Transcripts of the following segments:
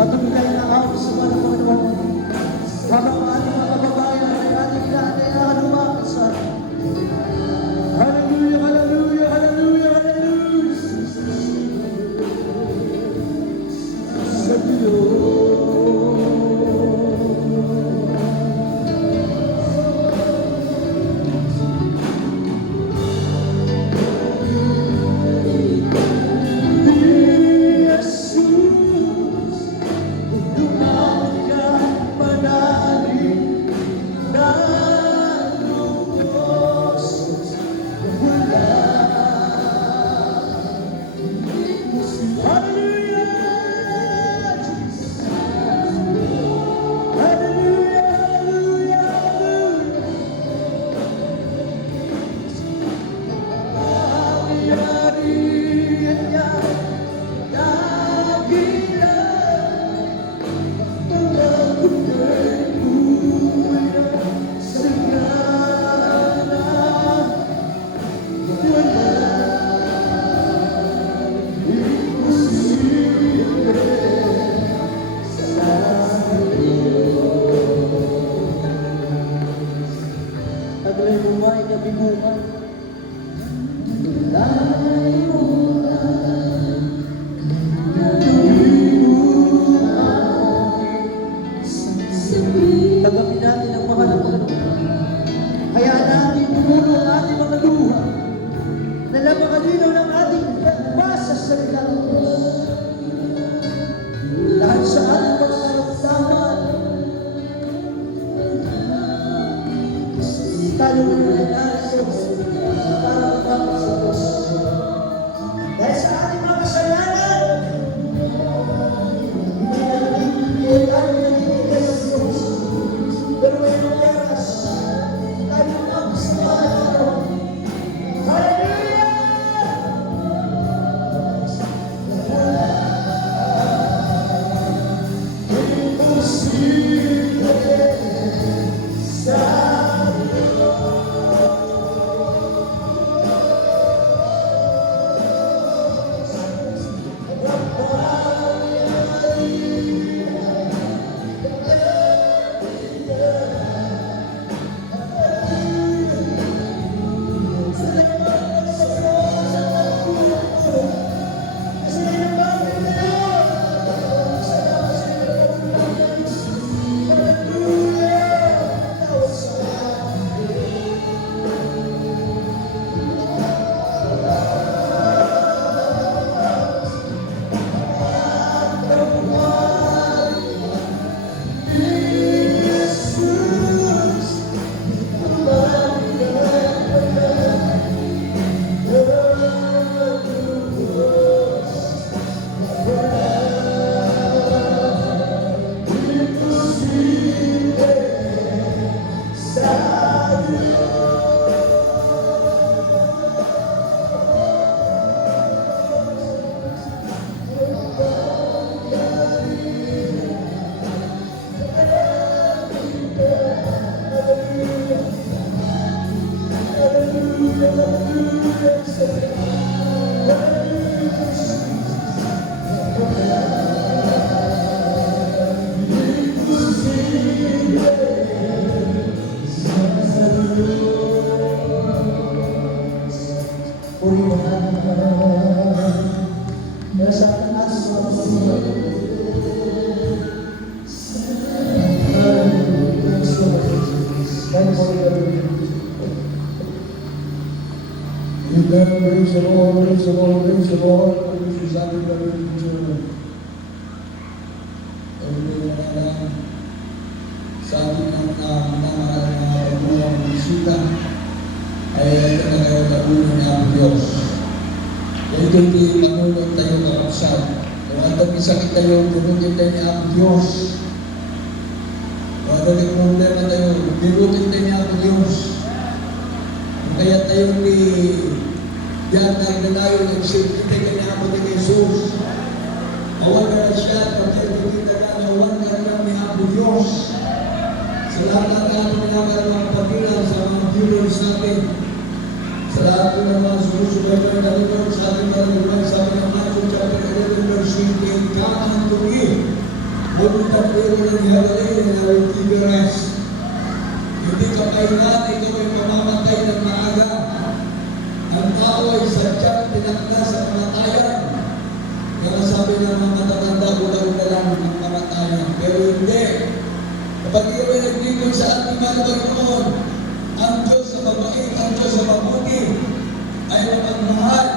Patuloy na nakahawak sa mga Panginoon. Habang ang ating mga kababayan ay ating inaanayaan umakit sa hallelujah, hallelujah, hallelujah, hallelujah. Sa Diyos. Tagapin natin ang mahal ng Panginoon. Hayaan natin tumulo ang ating mga luha na napakalinaw ng ating basa sa kanilang Diyos. Lahat sa ating mga karamdaman, tayo mo na natin para magpapag sa Diyos. Dahil sa ating mga kasalanan, hindi tayo nagiging sa Diyos. Pero may oras, tayo ang samahan. Hallelujah! Imposible sa praise the Lord, praise the Lord, praise the Lord. Praise the Lord. Sa ating mga bisita ay ito na kayo tabunan niya ang Diyos. Ito hindi manulot tayo kakapsad. Kung ito misakit tayo, birutin tayo niya ang Diyos. Kung ito may problema tayo, birutin tayo niya ang Diyos. Kung kaya tayo ni yan nagnanayo ng safety niya ako ni Jesus. Awan na siya, pagkakita na awan ka na ni Apo Diyos. Sa lahat ng ating mga pagkilang sa mga viewers natin, sa lahat ng mga sumusubaybayan na rin sa ating mga lugar, sa ating mga chapter 11 verse 18, come unto me, Ngunit ang pero ng Heavenly na Tiberes, hindi ka kailan, ikaw ay mamamatay ng maaga. Ang tao ay sadyang tinakda sa kamatayan. Kaya sabi ng mga matatanda, ulang na lang ang kamatayan. Pero hindi. Kapag ikaw ay naglingkod sa ating mga Panginoon, ang Diyos sa mabait, ang Diyos sa mabuti, ay mapagmahal.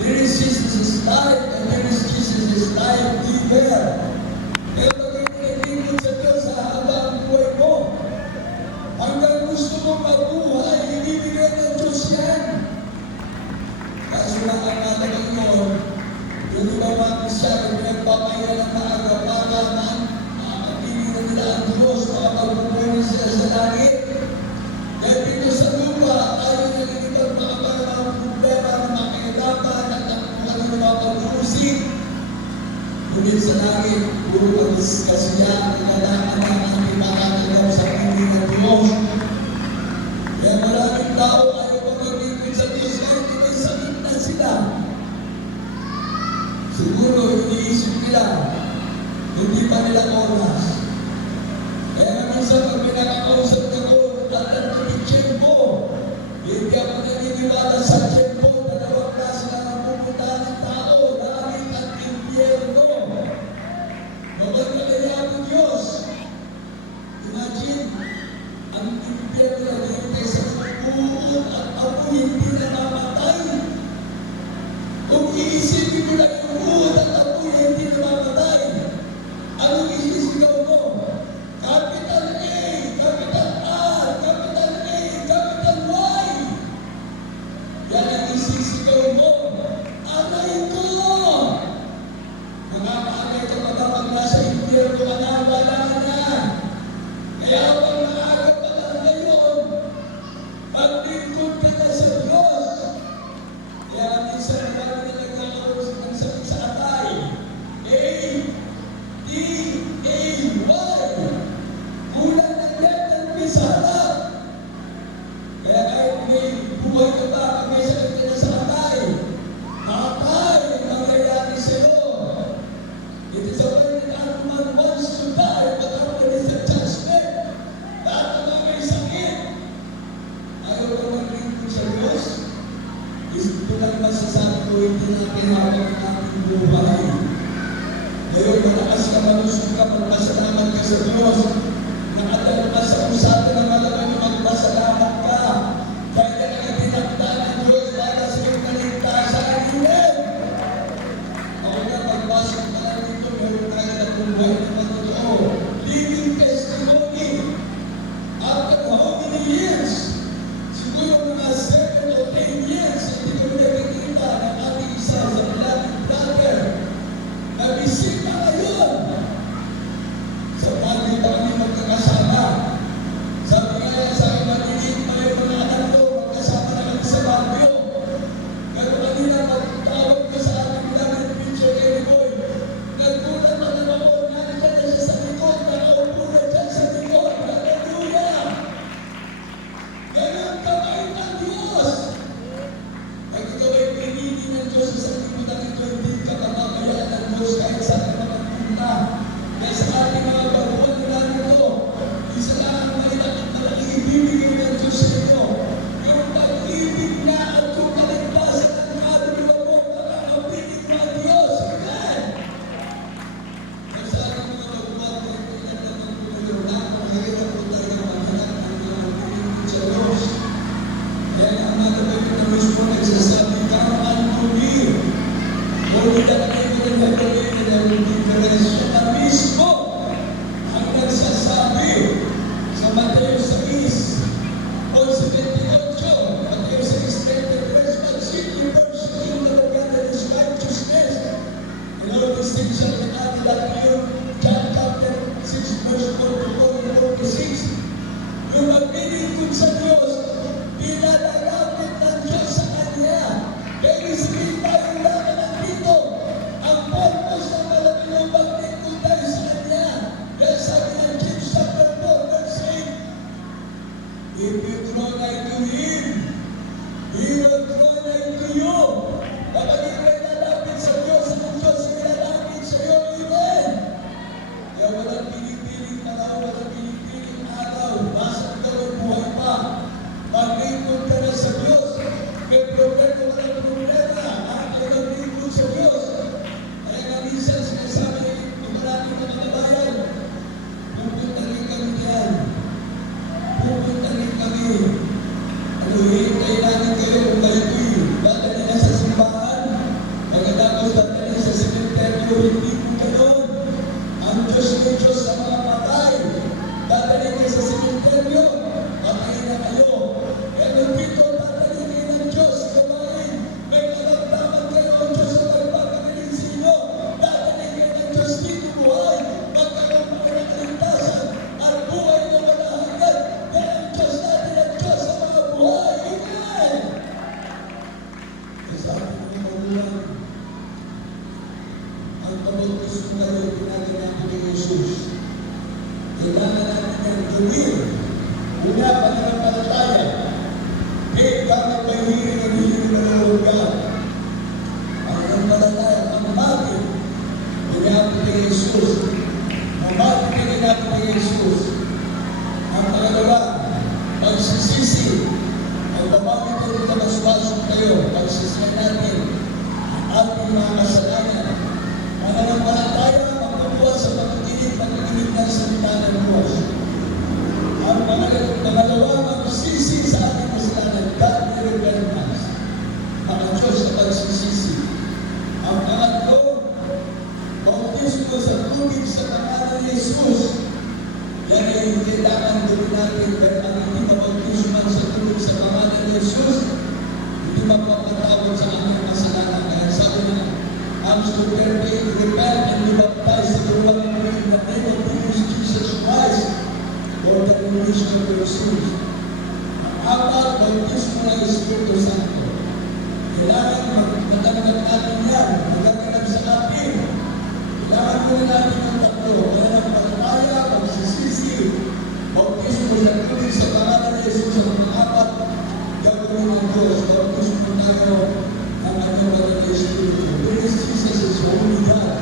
There is Jesus' life and there is Jesus' life giver. Kaya pag ikaw ay naglingkod sa Diyos sa habang buhay mo, hanggang gusto mong mabuhay, ibibigay ng Diyos yan. Kaso lang ang natin ngayon, yung ibawa siya na pinagpapaya ng maaga para makakapili na nila ang Diyos para magbubuhay sila sa langit. Kaya dito sa lupa, tayo nalilipag makapag mga problema na makikitapan at ang ano na mapag-uusip. Ngunit sa langit, puro kasiya, kailangan na ating makakagaw sa piling ng Diyos. Kaya maraming tao ayaw mag-ibig sa Diyos kahit may sakit na sila. Siguro iniisip nila, hindi pa nila oras. Kaya minsan pag pinakakausap ako at ang tiyempo, hindi ako naniniwala sa tiyempo, dalawang klase na ang pupuntahan ng tao, langit at impyerno. Bawal ka kaya ang Diyos. Imagine, ang impyerno na hintay sa pupunod at ako hindi na namatay. Kung iisipin mo lang yung buod at apoy hindi namamatay, anong isisigaw mo? Capital A, Capital R, Capital A, Capital Y. Yan ang isisigaw mo. Aray ko! Makakaagay ka pa kapag nasa impyerno ka na, wala na. Kaya pag maaga pa lang ngayon, maglingkod ka na sa Diyos. Kaya minsan marami na nagkakaroon ng sakit sa atay. A-D-A-Y. Kulang na yan ng pisala. Kaya kahit may buhay ka ba, pag may sakit ka na sa atay, atay ang mangyayari sa'yo. It is a way that man wants to die, but after is a judgment. Lahat ng mga may sakit. Ayaw ka maglingkod sa Diyos. Ito lang masasabi ko, hindi natin hawak ang ating buhay. Ngayon, malakas ka, malusog ka, magpasalamat ka sa Diyos. Nakadal ka sa usapan ng malaman yung magpasalamat ka. Kaya ka nakatinakda ng Diyos para sa iyong kaligtasan. Amen! Ako na, magbasok ka lang dito, meron tayo na buhay na matotoo. Living testimony. After how many years? Siguro mga 7 o 10 years, hindi ko nakikita ng ating isa sa malaking brother na bisita ngayon. Sa bagay pa kami magkakasama. Sabi nga sa akin, maliliit pa yung mga anak ko, magkasama na kami sa bagyo. Pero kanina magtawag ko sa ating beloved picture Eric Boy. Nagkulat na naman ako, nandiyan na siya sa likod, nakaupo na dyan sa likod. Hallelujah! Ganun kamay ng Diyos. Pag ikaw ay pinili ng Diyos sa limutan ito, hindi ka mapabayaan ng Diyos kahit saan ka magpunta. Kaya sa ating mga baguhan nila nito, isa lang ang mahirap at malaking ibibigay ng Diyos sa inyo. Yung pag-ibig na at yung kaligtasan ng ating mga mo, nakakapinig ng Diyos. Amen! Kaya sa ating mga baguhan, ilan na ng pumayo na, mahirap po talaga maghanap ang mga pinigin sa Diyos. Kaya ang mga bago na mismo nagsasabi, come unto me. Holy that I will never live in a difference. So na mismo ang nagsasabi sa Mateo 6, o 78, Mateo 6, 20, but seek ye first the kingdom of God and His righteousness, and all these things shall be added unto you. John chapter 6, verse 44 and 46. Yung maglilingkod sa Diyos, pinalalapit ng Diyos sa Kanya. Kaya isipin tayo lang nandito. Ang purpose ng malaking yung maglingkod tayo sa Kanya. Kaya sabi ng James chapter 4, verse 8, if you draw nigh to Him, He will draw nigh to you. Kapag ikaw ay lalapit sa Diyos, ang Diyos ay lalapit sa iyo. Amen! Kaya Iniapit kay Jesus. Mamagpigil natin kay Jesus. Ang pangalawa, pagsisisi. Ay bumabit rin na maswasok kayo. Pagsisiyan natin ang ating mga kasalanan. Mananampalataya, magpapuwa sa pagkikinig ng salita ng Diyos. Ang pangalawa, magsisi sa ating kasalanan. God will repentance. Mga Diyos sa pagsisisi. Ang pangatlo, bautismo sa tubig sa pangalan ni Jesus. Yan ay kailangan din natin dahil ang hindi mabautisman sa tubig sa pangalan ni Jesus, hindi mapapatawad sa aming kasalanan. Kaya sabi na, I'm to repent and be baptized in the Holy Name in the name of Jesus Christ for the remission of your sins. Ang apat, bautismo ng Espiritu Santo. Kailangan matanggap natin yan, magaganap sa atin. Kailangan mo natin ang tatlo, mananampalataya, pagsisisi, bautismo sa tubig sa pangalan ni Jesus sa mga apat, gagawin ng Diyos, bautismo tayo ng kanyang banal na Espiritu. Because Jesus is holy God.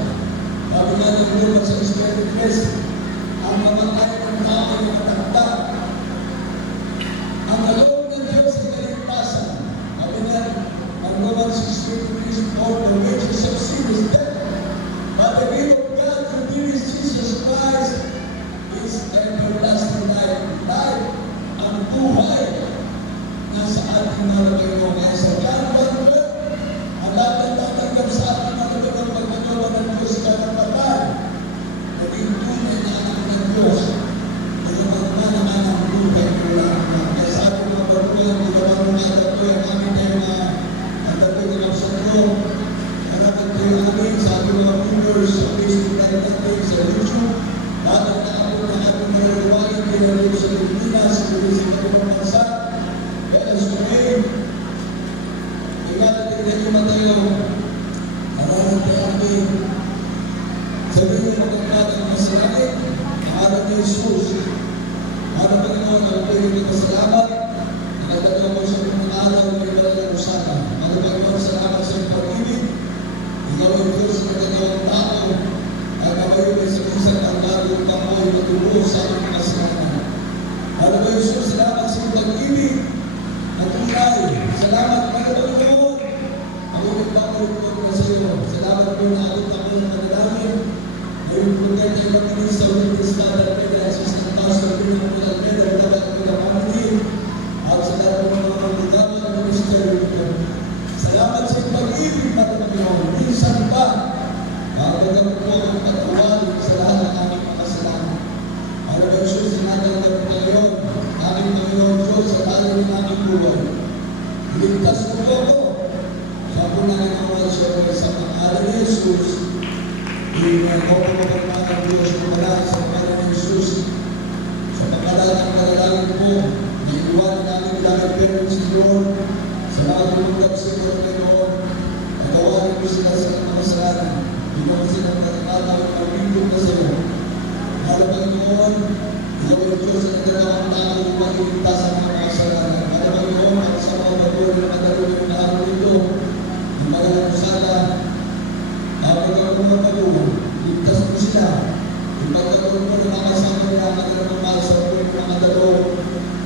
Sabi nga ng Lord sa Espiritu Christ, ang mamatay ng tao ay nakatakta. Ang naloob ng Diyos ay kaligtasan. Sabi nga, ang Romans 16:3, for the wages of sin is death. But the gift of God through Jesus Christ is everlasting life. Life, ang buhay, nasa ating mga Panginoon. Kaya sa John 1:12, ang lahat ng tatanggap sa ating mga Panginoon pagkagawa ng Diyos karapatan, naging tunay na anak ng Diyos, ang magmanaman ang buhay ko lang. Kaya sa ating mga Panginoon, ginawa mo nga ito yung aming tema, ang tatawag ng Santo, karapatan ko yung aming sa ating mga viewers, sa Facebook live natin, sa YouTube, lahat ang naabot ng ating mga gawain, pinarito sa Pilipinas, sa ibang bansa, kaya sa ngayon, ingatan natin Mateo, maraming kayami, sabihin mo magkakatang masalain, ang araw ni Jesus, araw Panginoon, ang pwede kita salamat, nakatagaw mo sa mga araw, may malalang usapan. Araw Panginoon, salamat sa iyong pag-ibig, ikaw ang Diyos na nagawang tao, at kabayo may sa isang ang bagong kamoy na tubo sa aming kasalanan. Araw Jesus, salamat sa iyong pag-ibig, at tunay, salamat Panginoon, ako nagpapalutkot na sa iyo. Salamat po na abot ako ng manalangin. Ngayon po tayo tayo makinig sa Witness Father Almeida, Assistant Pastor Pinong Almeida, dapat ko na family, at sa lahat po ng mga magagawa ng Minister. Salamat sa iyong pag-ibig, Panginoon. Minsan pa, magagawa po ang patuwal sa lahat ng aming makasalanan. Para ba Jesus, sinatanggap po ngayon, aming Panginoon Diyos, sa tala ng aming buhay. Iligtas po po ako. Sabi na nangawal siya sa pangalan ni Jesus, Amen. Ako po ng Diyos kumalaan sa pangalan ni Jesus, sa pangalan ng malalangin po, na iwan namin lang parents ni Lord, sa lahat ng mga kapsito ng Panginoon, nagawain ko sila sa mga kasalanan, bigyan sila ng katatawag na pagpindong na sa iyo. Mahal Panginoon, ikaw ay Diyos na nagdadawang tao upang iligtas ang mga kasalanan. Mahal Panginoon, ang sa mga patuloy na madalawin na araw nito, ang magalang sana, habang ang mga pagawin, ligtas mo sila. Ipagkakaroon mo ng mga kasama niya, magalang mga sa mga dalaw,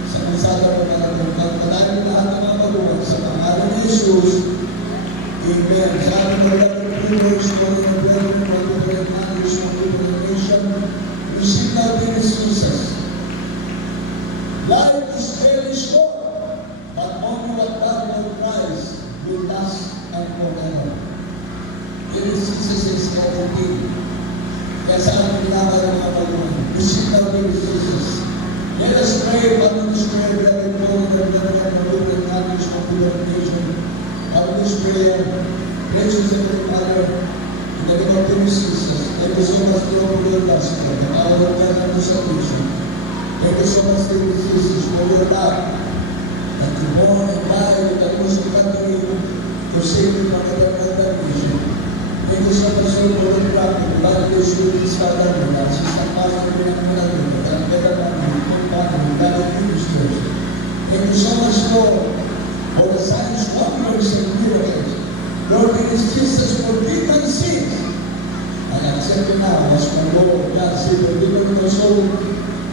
sa mansala mo mga dalaw. Pagpanahin lahat ng mga pagawin sa pangalan ni Jesus. Amen. Sabi mo lang ng viewers, for the brethren, for the knowledge of the nation, receive now this Jesus. Life is very short, but only what God will prize will last and forever. This Jesus is everything. Kaya saan ang pinakaya ng mga pagkakas? Receive now this Jesus. Let us pray, Father, this prayer, beloved Lord, and the knowledge of the nation. Father, this prayer, precious Heavenly Father, in the name of Jesus, thank you so much for your good gospel, the power of God and the salvation. Thank you so much, Lord Jesus, for your love, that you born and died, that was to country, to save you from the damnation. Thank you so much, Lord, for the prophet, God bless you, this Father, and that Sister Pastor, and better than the Father, God of ministers. Thank you so much, Lord, for the signs, wonders, and miracles. Lord, it is Jesus forgive my sins. And accept you now as my Lord, God, Savior, Giver of my soul.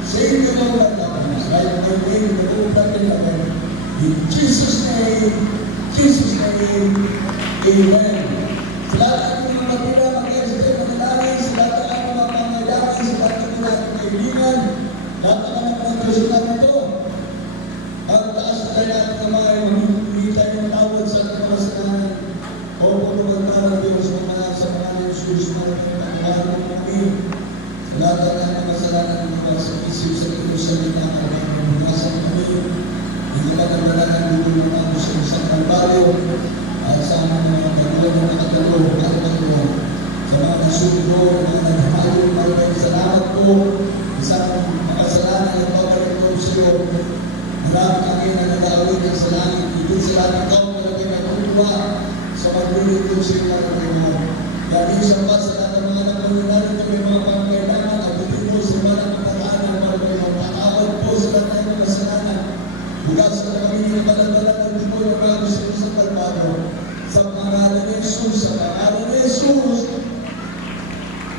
Save you now, Lord, right my name, in the open in heaven. In Jesus' name, Amen. Sa lahat ng mga matira, mag-esite, manalangin, sa lahat ng mga pangangailangan, sa lahat ng mga kaibigan, lahat ng mga Diyos na ito, ang taas na tayo natin kamay, magiging tayo ng tawad sa ating mga kasalanan. O pagpapagpapag Diyos, sa mga Jesus, mga pagpapagpapag kami, sa lahat ng mga kasalanan ng mga sa isip, sa Diyos, sa mga pagpapagpapag kami, hindi ka magdalagan dito ng mga sa isang kalbaryo, at sa mga pagpapagpapag ng nakatalo, sa mga nasundo, mga nagpapalo, maraming salamat po, isang makasalanan ng pagpapagpapag ko sa iyo. Marami kami na nag-aawit ng sa langit, dito sa lahat ng taong na kami nagkukuha sa paglulit ko sa iyo na kami mo. Kaya minsan pa sa lahat ng mga nakunarin kami mga pangkailangan, abutin mo sa mga pagkakaan para kami magpatawad po sa lahat ng mga kasalanan. Bukas na kami ng baladalan ng Diyos na bago sa isang kalbaryo. Sa pangalan ni Jesus, sa pangalan ni Jesus.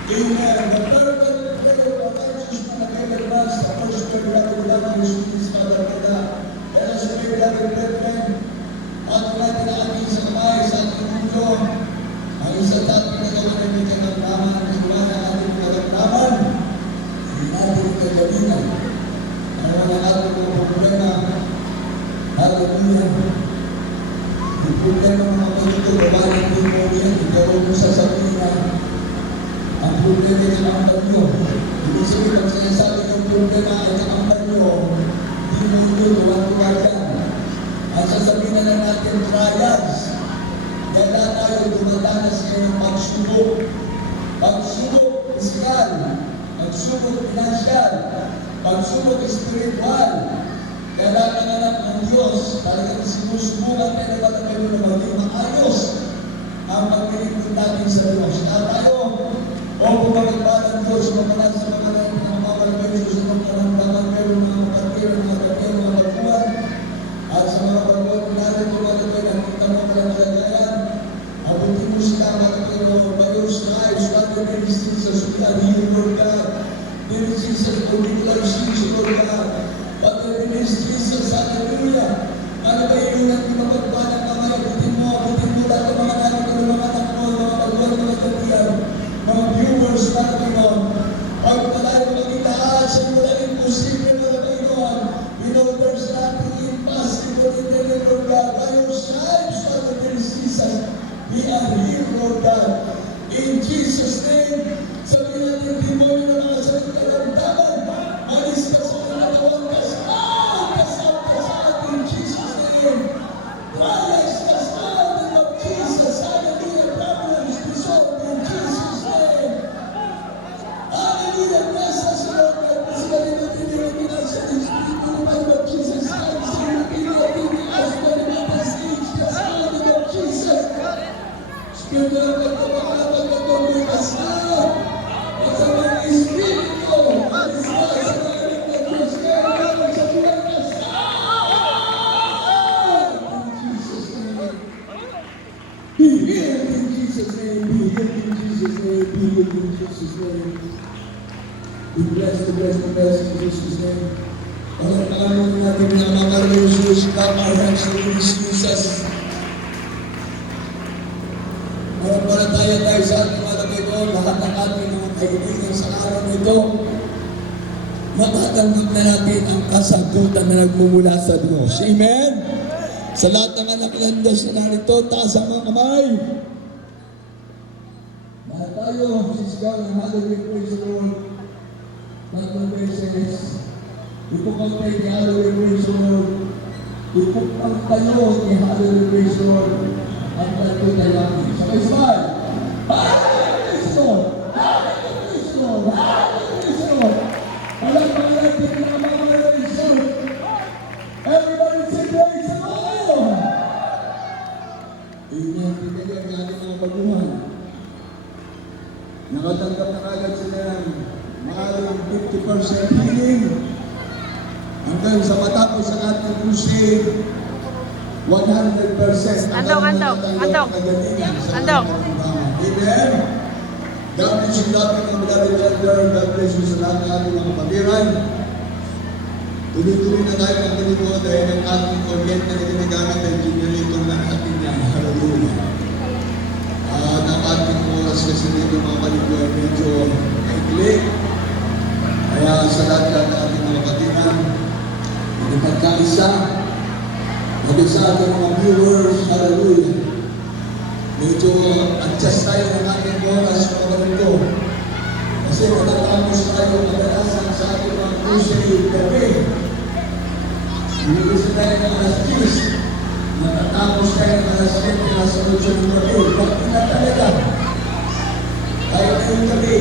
Amen. The perfect prayer of righteous man availeth much. The first prayer of the Lord is Jesus, Father, Father. Let us pray, beloved brethren. At natin na ating sa kamay, sa ating mundo. Ang isa tating nagawa na may kagamdaman, ang iba na ating kagamdaman. Hindi natin kagabinan. Ang wala natin ng problema. Hallelujah. Yung problema mga ganito, babalang din mo yan. Ikaw mo sasabihin na ang problema ay nakambal nyo. Ibig sabihin, pag sinasabi ng problema ay nakambal nyo, di mo yun, tuwan-tuwa yan. At sasabihin na lang natin, trials. Kaya tayo dumadanas ngayon ng pagsubok. Pagsubok pisikal, pagsubok pinansyal, pagsubok spiritual. Kaya lahat ng anak ng Diyos, talagang sinusubukan tayo na tayo na maging maayos ang pagpilipin natin sa Diyos. Kaya tayo, o pumagagbalan Diyos, mamalan sa mga natin ng mga Diyos, sa mga karamdaman, pero mga kapatid, mga kapatid, mga baguan, at sa mga baguan, natin po mga kapatid, ang kita mo mga kalagayan, abutin mo sila mga kapatid, Diyos na ayos, Father, ministry sa sulihan, healing, Lord God, ministry sa particular sins, Lord God, Father, ministry sa hallelujah, ano ba yun natin mapagbalan mga abutin mo lahat ng mga natin, mga anak mo, mga baguan, mga kapatid, mga viewers na Panginoon, huwag pa tayo maging lahat sa mula imposible mga Panginoon. We know there's nothing impossible in the name of God. By your stripes, Father, there is Jesus. We are here, Lord God. In Jesus' name, sabihin natin, demonyo ng mga sakit karamdaman, malis ka sa mga natawang kasal, in Jesus' name. Christ, cast out in the name of Jesus. Hallelujah, problems dissolved in Jesus' name. Hallelujah, bless us, Lord God. Bless us, Lord God. Bless us, Lord Jesus Christ. Jesus. Spirit of God, bukas na. At sa mga Espiritu, alis na sa mga ng Diyos. Kaya naman sa buhay na sa in Jesus' name. Be healed in Jesus' name. Be healed in Jesus' name. Be blessed, in Jesus' name. Pagkakaroon natin ng mga Jesus, God, our hands to Jesus. Manampalataya tayo sa ating mga Panginoon, lahat ng ating mga kaibigan sa araw nito, matatanggap na natin ang kasagutan na nagmumula sa Diyos. Amen? Sa lahat ng anak ng Diyos na narito, taas ang mga kamay. Lahat tayo, sisigaw ng hallelujah, praise the Lord. Tatlong beses. Ipukang tayo ni hallelujah, praise the Lord. Ipukang tayo ni hallelujah, praise the Lord. Ang tayo tayo namin. Sabay-sabay. Hallelujah, praise the Lord. Hallelujah, praise the Lord. Hallelujah, praise the Lord. Walang pangalantin na mga praise the Lord. Everybody say praise the Lord. Amen. Tingnan ang ating mga baguhan. Nakatanggap na kagad sila ng maaaring 50% healing. Hanggang sa matapos ang ating crusade, 100%. Andong. Amen? God bless you natin mga beloved elder. God bless you sa lahat ng ating mga kapatiran. Tuloy-tuloy na tayo ang ganito dahil ang ating kuryente na ginagamit ay generator na natin yan. Hallelujah. At ang ating oras kasi dito mga kalinggo ay medyo maikli. Kaya sa lahat ng ating mga kapatiran, pagkaisa, maging sa ating mga viewers, hallelujah. Medyo adjust tayo ng ating oras mga kalinggo. Kasi matatapos tayo kadalasan sa ating mga crusade gabi. Hindi sa tayo ng alas 10. Matatapos tayo ng alas 7 na sa 8 ng gabi. Bakit na talaga? Kahit ngayong gabi,